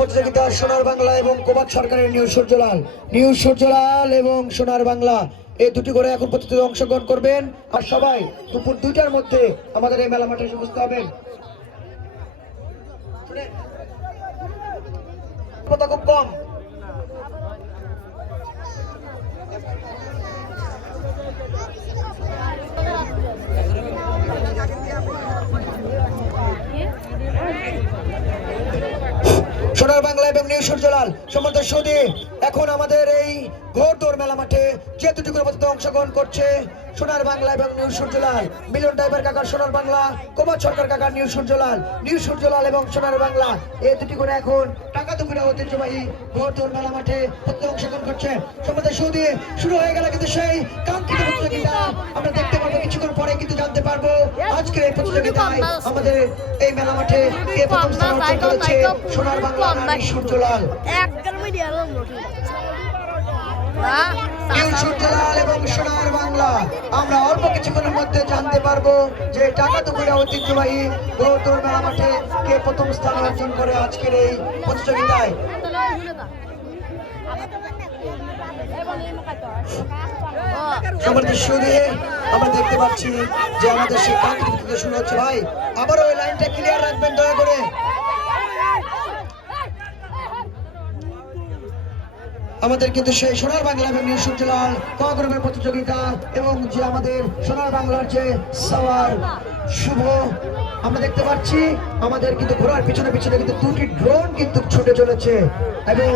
প্রতিযোগিতা সোনার বাংলা এবং কোবাক সরকারের নিউ সূর্যলাল এবং সোনার বাংলা এই দুটি করে এখন প্রতিযোগিতায় অংশগ্রহণ করবেন। আর সবাই দুপুর 2টার মধ্যে আমাদের এই মেলা মাঠে উপস্থিত হবেন। খুব কম সোনার বাংলা এবং নিউ সূর্যলাল সম্বন্ধ সুদী এখন আমাদের এই ঘোড়দৌড় মেলা মাঠে যে দুটি করে অংশগ্রহণ করছে সোনার বাংলা এবং নিউ সূর্যলাল, মিলন ড্রাইভার কাকার সোনার বাংলা, কোবাক সরকার কাকার নিউ সূর্যলাল এবং সোনার বাংলা এই দুটি করে এখন টাকা দুপুরে ঐতিহ্যবাহী ঘোড়দৌড় মেলা মাঠে অংশগ্রহণ করছে। সম্বন্ধ সুদী শুরু হয়ে গেল, কিন্তু সেই কাঙ্ক্ষিত প্রতিযোগিতা আমরা দেখতে পারবো কিছুক্ষণ পরে, কিন্তু জানতে পারবো আজকের এই প্রতিযোগিতায় আমাদের এই মেলা মাঠে কে প্রথম স্থান অর্জন করেছে সোনার বাংলা নিউ সূর্যলাল। নিউ সূর্যলাল এবং সোনার বাংলা আমরা অল্প কিছুক্ষণের মধ্যে জানতে পারবো যে টাকা দুপুরে ঐতিহ্যবাহী ঘোড়দৌড় মেলা মাঠে কে প্রথম স্থান অর্জন করে আজকের এই প্রতিযোগিতায়। আমরা দেখতে পাচ্ছি যে আমাদের সেই কাঙ্ক্ষিত শুরু হচ্ছে। ভাই আবার ওই লাইনটা ক্লিয়ার রাখবেন দয়া করে। আমাদের কিন্তু সেই সোনার বাংলা এবং নিউ সূর্যলাল ক গ্রুপের প্রতিযোগিতা এবং যে আমাদের সোনার বাংলার যে সাওয়ার শুভ আমরা দেখতে পাচ্ছি আমাদের কিন্তু ঘোড়ার পিছনে পিছনে কিন্তু দুটি ড্রোন কিন্তু ছুটে চলেছে এবং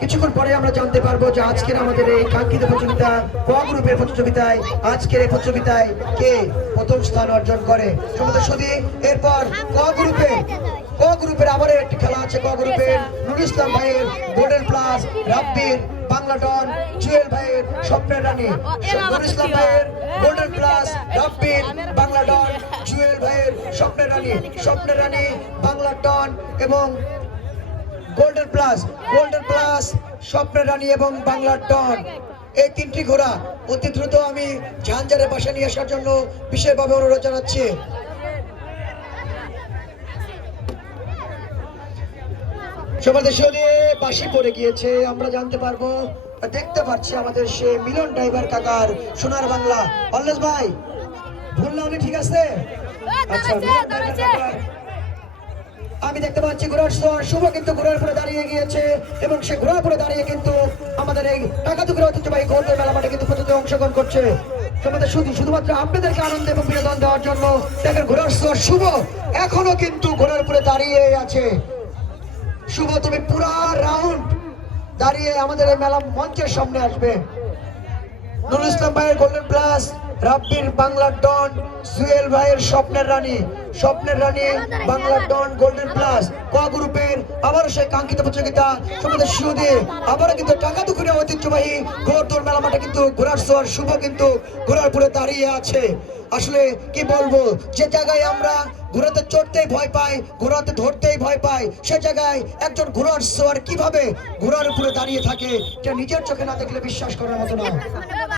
কিছুক্ষণ পরে আমরা জানতে পারবো যে আজকের আমাদের এই কাঙ্ক্ষিত প্রতিযোগিতা ক গ্রুপের প্রতিযোগিতায় আজকের এই প্রতিযোগিতায় কে প্রথম স্থান অর্জন করে। এরপর ক গ্রুপের আবার একটি খেলা আছে। ক গ্রুপের নুরুল ইসলাম ভাইয়ের গোল্ডেন প্লাস, রাব্বির বাংলা ডন, জুয়েল ভাইয়ের স্বপ্নের রানী। নুরুল ইসলাম ভাইয়ের গোল্ডেন প্লাস, রাব্বির বাংলা ডন, জুয়েল ভাইয়ের স্বপ্নের রানী বাংলা ডন এবং গোল্ডেন প্লাস স্বপ্নের রানী এবং বাংলার ডন এই তিনটি ঘোড়া অতি দ্রুত আমি ঝাঞ্ঝারের পাশে নিয়ে আসার জন্য বিশেষভাবে অনুরোধ জানাচ্ছি। বাসি পড়ে গিয়েছে আমরা জানতে পারবো, দেখতে পাচ্ছি আমাদের সে মিলন ড্রাইভার কাকার সোনার বাংলা। অললেস ভাই ভুল না হলে ঠিক আছে? আচ্ছা আমি দেখতে পাচ্ছি ঘোড়ার সোয়ার শুভ কিন্তু ঘোড়ার উপরে দাঁড়িয়ে গিয়েছে এবং সে ঘোড়ার উপরে দাঁড়িয়ে কিন্তু আমাদের এই টাকা দুপুরে ঐতিহ্যবাহী ঘোড়দৌড় মেলা মাঠে কিন্তু প্রতিযোগিতায় অংশগ্রহণ করছে। শুধুমাত্র আপনাদেরকে আনন্দ এবং বিনোদন দেওয়ার জন্য দেখেন ঘোড়ার সোয়ার শুভ এখনো কিন্তু ঘোড়ার উপরে দাঁড়িয়ে আছে। শুভ তুমি পুরা রাউন্ড দাঁড়িয়ে আমাদের এই মেলা মঞ্চের সামনে আসবে। নুরুল ইসলাম ভাইয়ের গোল্ডেন প্লাস, রাব্বির বাংলার ডন, জুয়েল ভাইয়ের স্বপ্নের রানী বাংলার ডন গোল্ডেন প্লাস। ক গ্রুপের আবারও সেই কাঙ্ক্ষিত প্রতিযোগিতা তোমাদের শুরু দিয়ে আবারও কিন্তু টাকা দুপুরে ঐতিহ্যবাহী ঘোড়দৌড় মেলা মাঠে কিন্তু ঘোড়ার সোয়ার শুভ কিন্তু ঘোড়ার উপরে দাঁড়িয়ে আছে। আসলে কি বলবো, যে জায়গায় আমরা ঘোড়াতে চড়তেই ভয় পাই, ঘোড়াতে ধরতেই ভয় পাই, সে জায়গায় একজন ঘোড়ার সোয়ার কিভাবে ঘোড়ার উপরে দাঁড়িয়ে থাকে, এটা নিজের চোখে না দেখলে বিশ্বাস করার মতো না।